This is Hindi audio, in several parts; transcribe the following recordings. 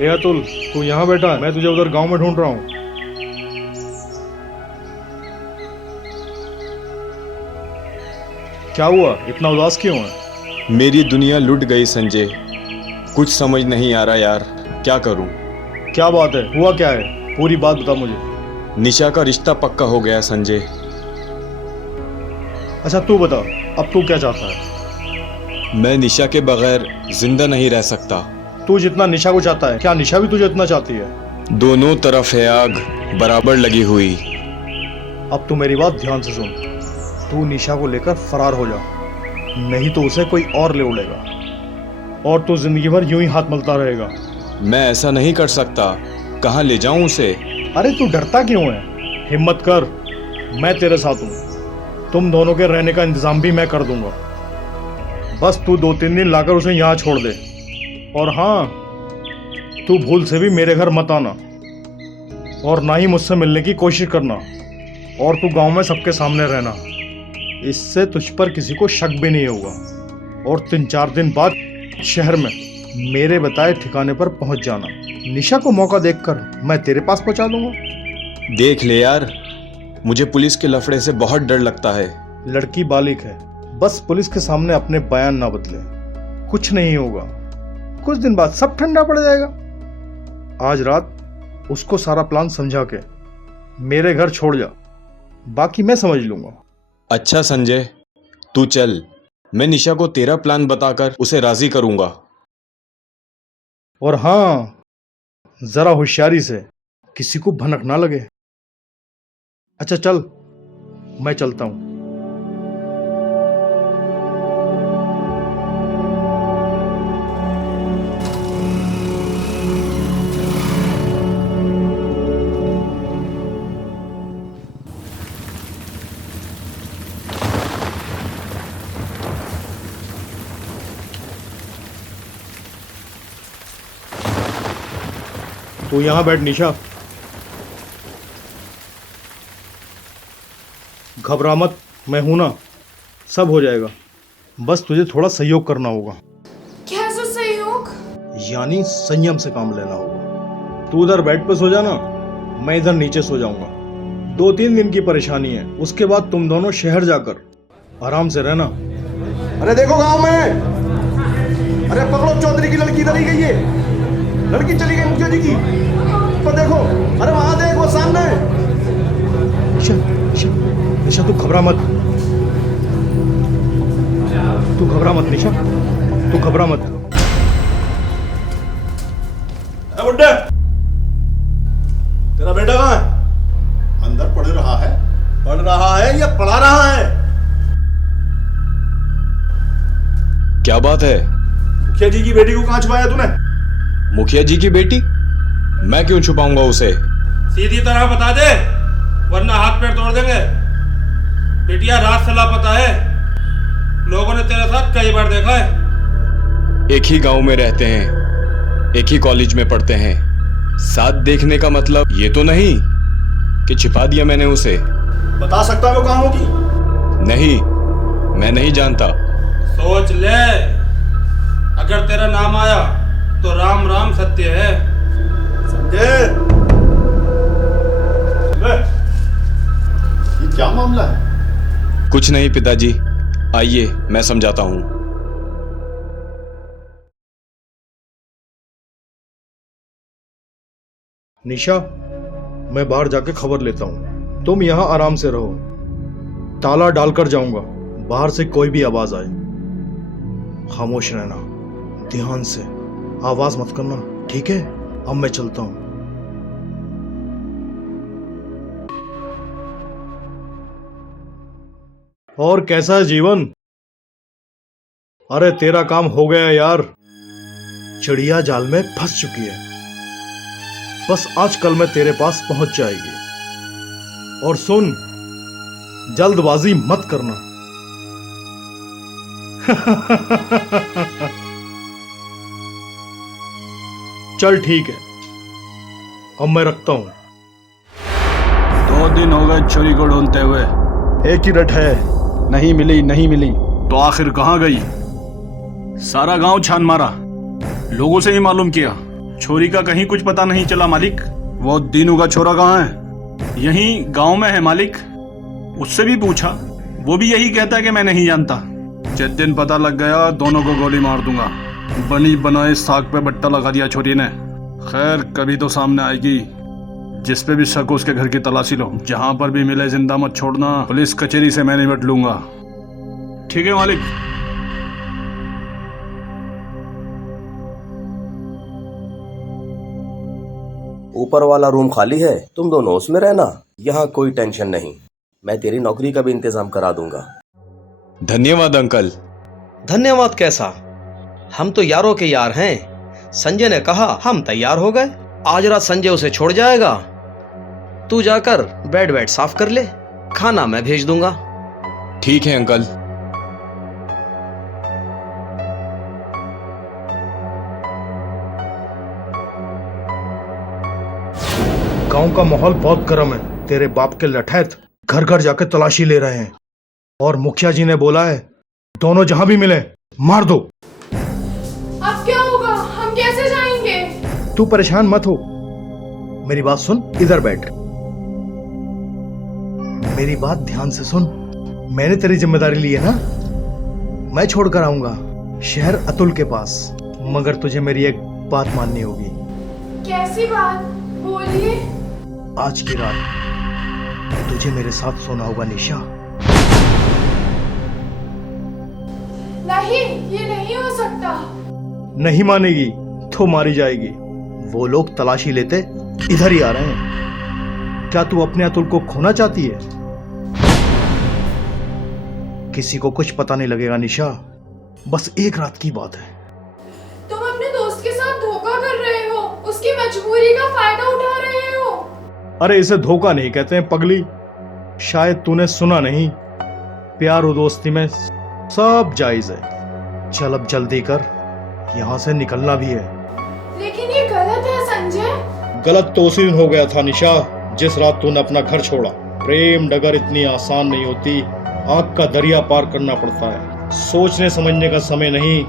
ए अतुल, तू यहाँ बैठा है, मैं तुझे उधर गांव में ढूंढ रहा हूँ। क्या हुआ, इतना उदास क्यों है? मेरी दुनिया लुट गई संजय। कुछ समझ नहीं आ रहा यार, क्या करूं। क्या बात है, हुआ क्या है? पूरी बात बता मुझे। निशा का रिश्ता पक्का हो गया संजय। अच्छा तू बता, अब तू क्या चाहता है? मैं निशा के बगैर जिंदा नहीं रह सकता। तू जितना निशा को चाहता है, क्या निशा भी तुझे इतना चाहती है? दोनों तरफ है आग बराबर लगी हुई। अब तू मेरी बात ध्यान से सुन। तू निशा को लेकर फरार हो जा, नहीं तो उसे कोई और ले उड़ेगा और तू जिंदगी भर यूं ही हाथ मलता रहेगा। मैं ऐसा नहीं कर सकता, कहाँ ले जाऊं उसे? अरे तू डरता क्यों है? हिम्मत कर, मैं तेरे साथ हूँ। तुम दोनों के रहने का इंतजाम भी मैं कर दूंगा। बस तू 2-3 दिन लाकर उसे यहाँ छोड़ दे। और हाँ, तू भूल से भी मेरे घर मत आना और ना ही मुझसे मिलने की कोशिश करना। और तू गांव में सबके सामने रहना, इससे तुझ पर किसी को शक भी नहीं होगा। और 3-4 दिन बाद शहर में मेरे बताए ठिकाने पर पहुंच जाना। निशा को मौका देखकर मैं तेरे पास पहुंचा दूंगा। देख ले यार, मुझे पुलिस के लफड़े से बहुत डर लगता है। लड़की बालिक है, बस पुलिस के सामने अपने बयान ना बदले। कुछ नहीं होगा, कुछ दिन बाद सब ठंडा पड़ जाएगा। आज रात उसको सारा प्लान समझा के मेरे घर छोड़ जा, बाकी मैं समझ लूंगा। अच्छा संजय, तू चल, मैं निशा को तेरा प्लान बताकर उसे राजी करूंगा। और हाँ, जरा होशियारी से, किसी को भनक ना लगे। अच्छा चल, मैं चलता हूं। तू यहां बैठ निशा, घबरा मत, मैं हूं ना, सब हो जाएगा। बस तुझे थोड़ा सहयोग करना होगा। क्या सहयोग? यानी संयम से काम लेना होगा। तू उधर बेड पे सो जाना, मैं इधर नीचे सो जाऊंगा। 2-3 दिन की परेशानी है, उसके बाद तुम दोनों शहर जाकर आराम से रहना। अरे देखो गांव में, अरे पकड़ो, चौधरी की लड़की इधर ही गई है। लड़की चली गई मुखिया जी की। तो देखो, अरे वहां देख, वो सामने। निशा, निशा, निशा तू घबरा मत, तू घबरा मत निशा, तू घबरा मत। बुड्ढे, तेरा बेटा कहाँ है? अंदर पढ़ रहा है। पढ़ रहा है या पढ़ा रहा है? क्या बात है? मुखिया जी की बेटी को कहाँ छुपाया तूने? मुखिया जी की बेटी? मैं क्यों छुपाऊंगा उसे? सीधी तरह बता दे, वरना हाथ पैर तोड़ देंगे। बिटिया रात से लापता है, लोगों ने तेरे साथ कई बार देखा है। एक ही गांव में रहते हैं, एक ही कॉलेज में पढ़ते हैं। साथ देखने का मतलब ये तो नहीं कि छिपा दिया मैंने उसे। बता सकता है वो कहाँ होगी? नहीं, मैं नहीं जानता। सोच ले, अगर तेरा नाम आया तो राम राम सत्य है। संजय, ये क्या मामला है? कुछ नहीं पिताजी, आइए मैं समझाता हूं। निशा, मैं बाहर जाके खबर लेता हूं, तुम यहां आराम से रहो। ताला डालकर जाऊंगा, बाहर से कोई भी आवाज आए खामोश रहना, ध्यान से, आवाज मत करना, ठीक है? अब मैं चलता हूं। और कैसा है जीवन? अरे तेरा काम हो गया यार, चिड़िया जाल में फंस चुकी है। बस आज कल में तेरे पास पहुंच जाएगी। और सुन, जल्दबाजी मत करना। चल ठीक है, अब मैं रखता हूं। 2 दिन हो गए छुरी को ढूंढते हुए। एक ही रट है। नहीं मिली, नहीं मिली। तो आखिर कहाँ गई? सारा गांव छान मारा, लोगों से ही मालूम किया, छोरी का कहीं कुछ पता नहीं चला मालिक। वो दीनू का छोरा कहाँ है? यहीं गांव में है मालिक। उससे भी पूछा, वो भी यही कहता है कि मैं नहीं जानता। जिस दिन पता लग गया दोनों को गोली मार दूंगा। बनी बनाए साग पे बट्टा लगा दिया छोरी ने। खैर कभी तो सामने आएगी। जिस पे भी शक हो उसके घर की तलाशी लो। जहां पर भी मिले जिंदा मत छोड़ना। पुलिस कचहरी से मैं निपट लूंगा। ठीक है मालिक। ऊपर वाला रूम खाली है, तुम दोनों उसमें रहना। यहाँ कोई टेंशन नहीं, मैं तेरी नौकरी का भी इंतजाम करा दूंगा। धन्यवाद अंकल। धन्यवाद कैसा, हम तो यारों के यार हैं। संजय ने कहा हम तैयार हो गए। आज रात संजय उसे छोड़ जाएगा। तू जाकर बेड वेड साफ कर ले, खाना मैं भेज दूंगा। ठीक है अंकल। गांव का माहौल बहुत गर्म है। तेरे बाप के लठैत घर घर जाकर तलाशी ले रहे हैं और मुखिया जी ने बोला है दोनों जहां भी मिले मार दो। अब क्या होगा, हम कैसे जाएंगे? तू परेशान मत हो, मेरी बात सुन, इधर बैठ। मेरी बात ध्यान से सुन। मैंने तेरी जिम्मेदारी ली है ना, मैं छोड़ कर आऊंगा शहर अतुल के पास, मगर तुझे मेरी एक बात माननी होगी। कैसी बात, बोलिए। आज की रात तुझे मेरे साथ सोना होगा निशा। नहीं, ये नहीं हो सकता। नहीं मानेगी तो मारी जाएगी। वो लोग तलाशी लेते इधर ही आ रहे हैं। क्या तू अपने अतुल को खोना चाहती है? किसी को कुछ पता नहीं लगेगा निशा, बस एक रात की बात है। तुम अपने दोस्त के साथ धोखा कर रहे हो, उसकी मजबूरी का फायदा उठा रहे हो। अरे इसे धोखा नहीं कहते हैं पगली, शायद तूने सुना नहीं। प्यार और दोस्ती में सब जायज है। चल अब जल्दी कर, यहां से निकलना भी है। लेकिन ये गलत है संजय। गलत तो उसी दिन हो गया था निशा, जिस रात तूने अपना घर छोड़ा। प्रेम डगर इतनी आसान नहीं होती, आग का दरिया पार करना पड़ता है। सोचने समझने का समय नहीं,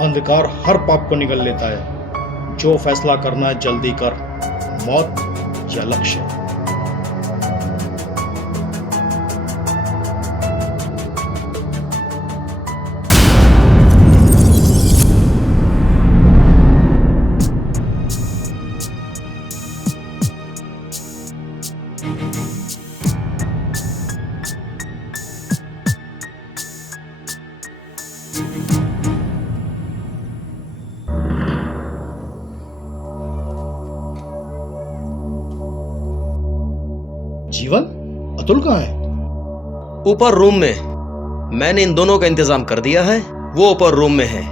अंधकार हर पाप को निगल लेता है। जो फैसला करना है जल्दी कर, मौत या लक्ष्य। जीवन, अतुल कहाँ है? ऊपर रूम में। मैंने इन दोनों का इंतजाम कर दिया है, वो ऊपर रूम में है।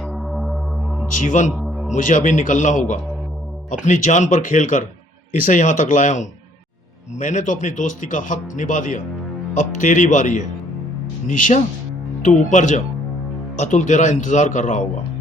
जीवन, मुझे अभी निकलना होगा। अपनी जान पर खेलकर इसे यहां तक लाया हूं। मैंने तो अपनी दोस्ती का हक निभा दिया, अब तेरी बारी है। निशा, तू ऊपर जा, अतुल तेरा इंतजार कर रहा होगा।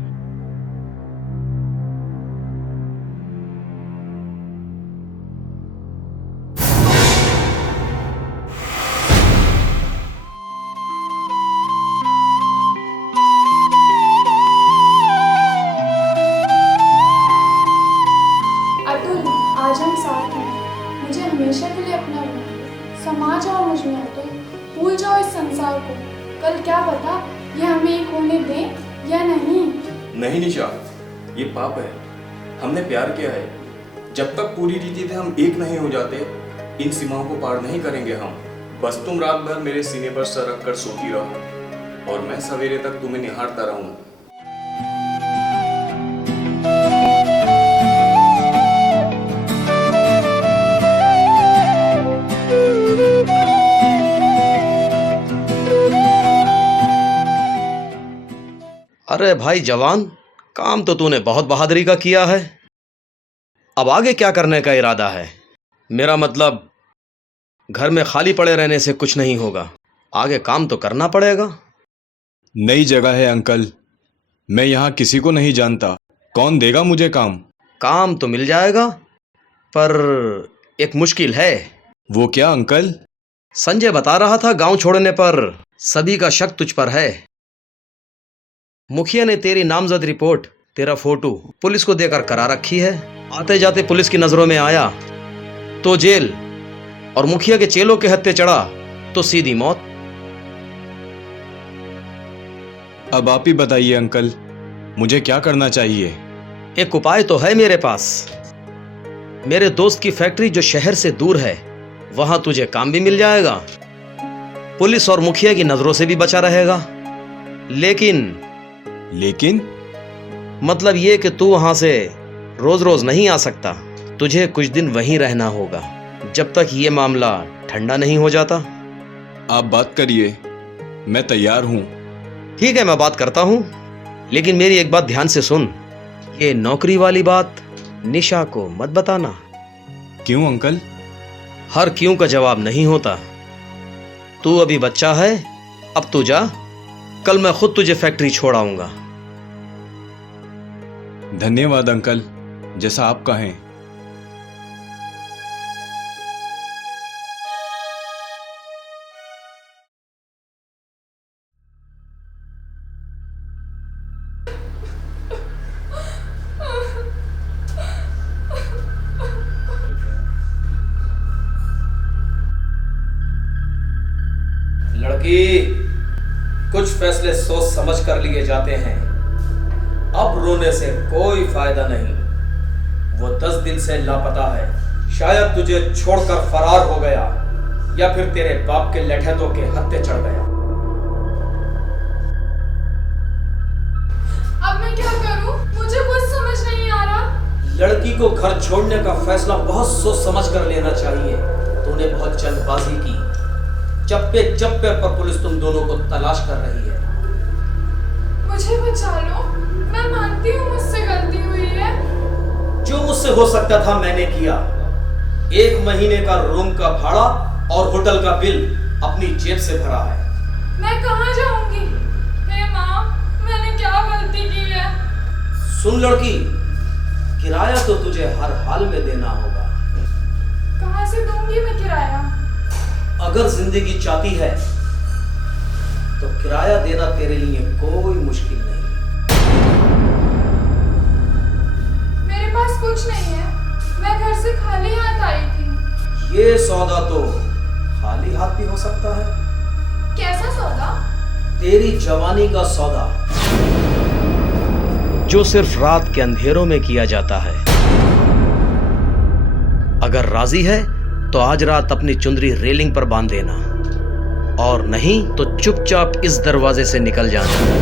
अतुल, आज हम साथ हैं। मुझे हमेशा के लिए अपना बना। समा जाओ मुझ में अतुल, भूल जाओ इस संसार को। कल क्या पता ये हमें एक होने दें या नहीं। नहीं निशा, ये पाप है। हमने प्यार किया है। जब तक पूरी रीति से हम एक नहीं हो जाते, इन सीमाओं को पार नहीं करेंगे हम। बस तुम रात भर मेरे सीने पर सर रखकर सोती रहो और मैं सवेरे तक तुम्हें निहारता रहूं। अरे भाई जवान, काम तो तूने बहुत बहादुरी का किया है। अब आगे क्या करने का इरादा है? मेरा मतलब घर में खाली पड़े रहने से कुछ नहीं होगा, आगे काम तो करना पड़ेगा। नई जगह है अंकल, मैं यहाँ किसी को नहीं जानता। कौन देगा मुझे काम? काम तो मिल जाएगा, पर एक मुश्किल है। वो क्या अंकल? संजय बता रहा था गांव छोड़ने पर सभी का शक तुझ पर है। मुखिया ने तेरी नामजद रिपोर्ट, तेरा फोटो पुलिस को देकर करा रखी है आते जाते पुलिस की नजरों में आया तो जेल, और मुखिया के चेलों के हत्थे चढ़ा तो सीधी मौत। अब आप ही बताइए अंकल, मुझे क्या करना चाहिए? एक उपाय तो है मेरे पास। मेरे दोस्त की फैक्ट्री जो शहर से दूर है, वहां तुझे काम भी मिल जाएगा, पुलिस और मुखिया की नजरों से भी बचा रहेगा। लेकिन मतलब ये कि तू वहां से रोज रोज नहीं आ सकता। तुझे कुछ दिन वहीं रहना होगा जब तक ये मामला ठंडा नहीं हो जाता। आप बात करिए, मैं तैयार हूं। ठीक है, मैं बात करता हूं, लेकिन मेरी एक बात ध्यान से सुन। ये नौकरी वाली बात निशा को मत बताना। क्यों अंकल? हर क्यों का जवाब नहीं होता। तू अभी बच्चा है, अब तू जा, कल मैं खुद तुझे फैक्ट्री छोड़ आऊंगा। धन्यवाद अंकल, जैसा आप कहें। लड़की, कुछ फैसले सोच समझ कर लिए जाते हैं। अब रोने से कोई फायदा नहीं। वो 10 दिन से लापता है। शायद तुझे छोड़कर फरार हो गया या फिर तेरे बाप के लठैतों के हत्थे चढ़ गया। अब मैं क्या करूं? मुझे कुछ समझ नहीं आ रहा। लड़की को घर छोड़ने का फैसला बहुत सोच समझ कर लेना चाहिए। तूने बहुत जल्दबाजी की। चप्पे चप्पे पर पुलिस तुम दोनों को तलाश कर रही है। मुझे बचा लो। मैं मानती हूँ मुझसे गलती हुई है। जो मुझसे हो सकता था मैंने किया। 1 महीने का रूम का भाड़ा और होटल का बिल अपनी जेब से भरा है। मैं कहाँ जाऊंगी? हे माँ, मैंने क्या गलती की है? सुन लड़की, किराया तो तुझे हर हाल में देना होगा। कहाँ से दूंगी मैं किराया? अगर जिंदगी चाहती है तो किराया देना तेरे लिए कोई मुश्किल नहीं। मेरे पास कुछ नहीं है। मैं घर से खाली हाथ आई थी। ये सौदा तो खाली हाथ भी हो सकता है। कैसा सौदा? तेरी जवानी का सौदा, जो सिर्फ रात के अंधेरों में किया जाता है। अगर राजी है तो आज रात अपनी चुंदरी रेलिंग पर बांध देना, और नहीं तो चुपचाप इस दरवाजे से निकल जाना।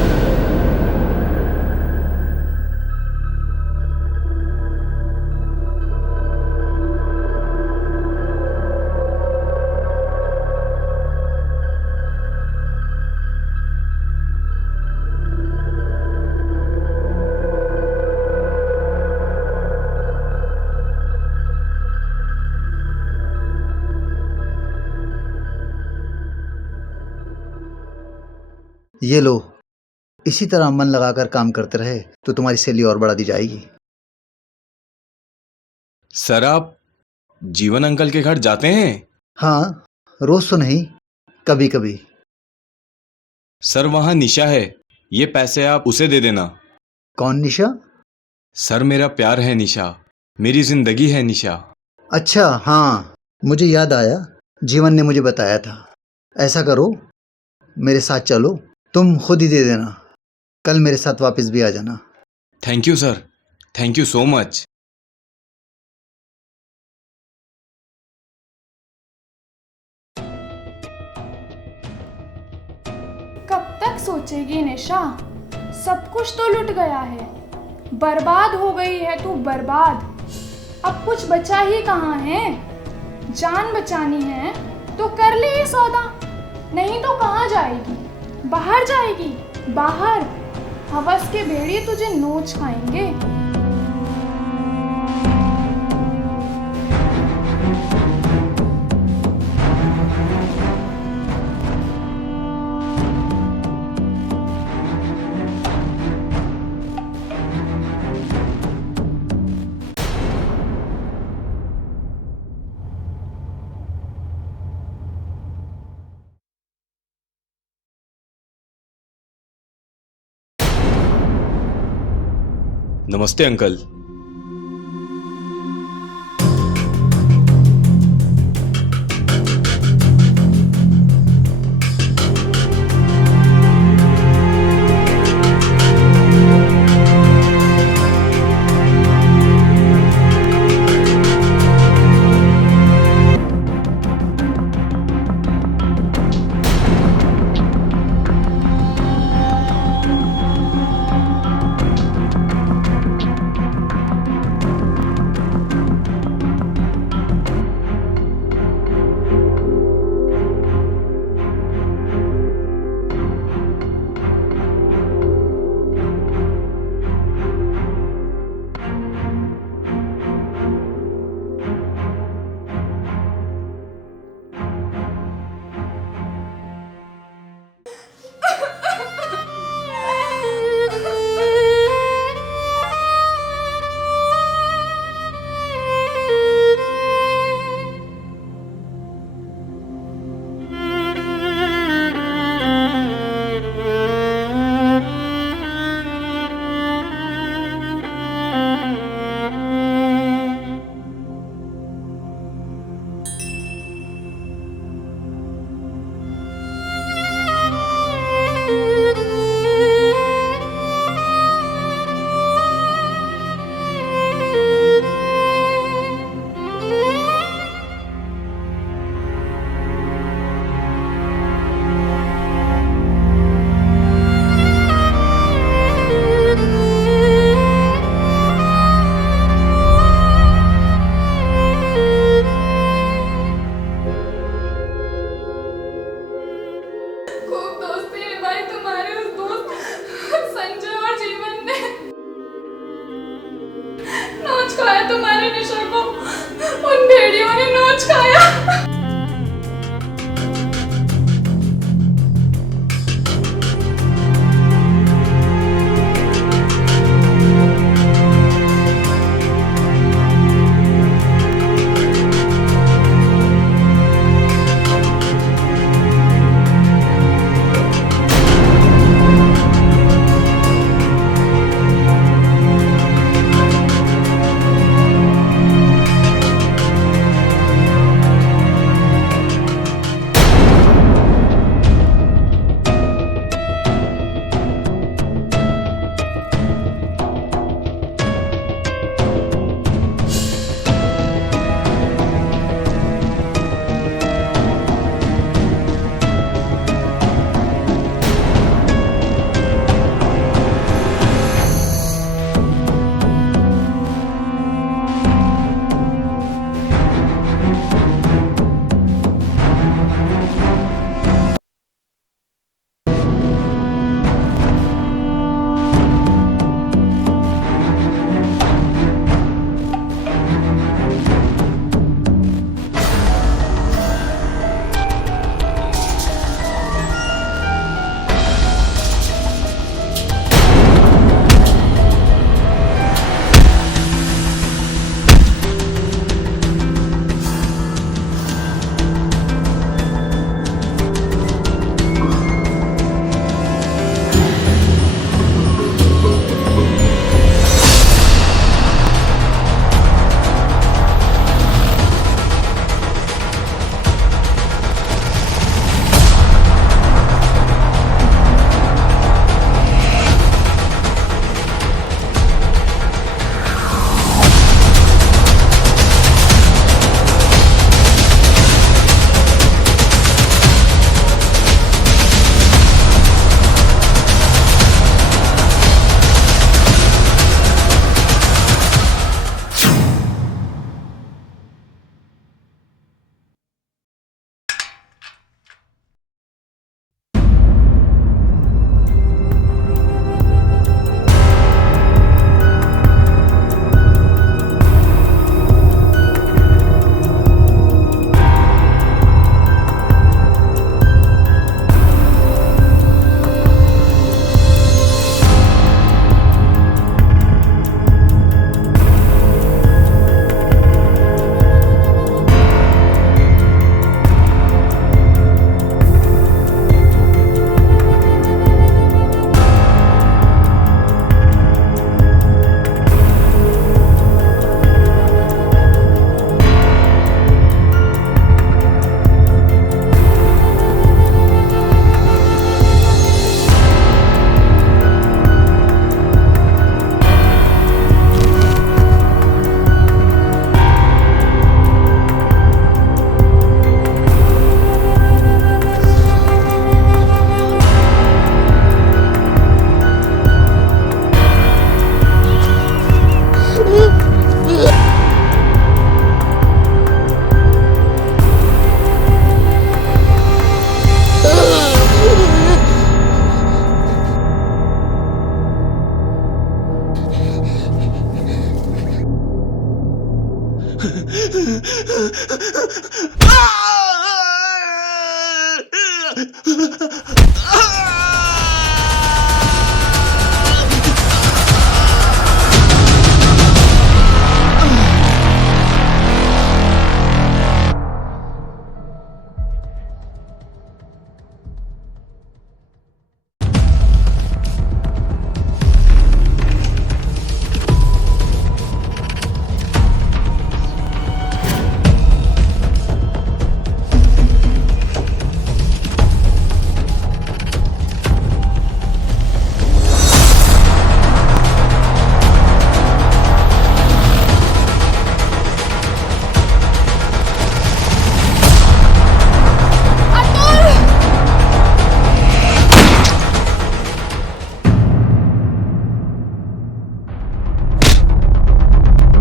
ये लो, इसी तरह मन लगाकर काम करते रहे तो तुम्हारी सैलरी और बढ़ा दी जाएगी। सर, आप जीवन अंकल के घर जाते हैं? हाँ, रोज तो नहीं, कभी कभी। सर, वहां निशा है, ये पैसे आप उसे दे देना। कौन निशा? सर, मेरा प्यार है निशा, मेरी जिंदगी है निशा। अच्छा, हाँ, मुझे याद आया, जीवन ने मुझे बताया था। ऐसा करो, मेरे साथ चलो, तुम खुद ही दे देना। कल मेरे साथ वापस भी आ जाना। Thank you sir, thank you so much. कब तक सोचेगी निशा? सब कुछ तो लुट गया है। बर्बाद हो गई है तू, बर्बाद। अब कुछ बचा ही कहाँ है? जान बचानी है तो कर ले ये सौदा, नहीं तो कहाँ जाएगी? बाहर जाएगी, बाहर। हवस के भेड़िए तुझे नोच खाएंगे। नमस्ते अंकल।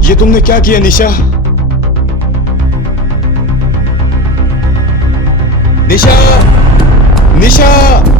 ये तुमने क्या किया निशा? निशा, निशा!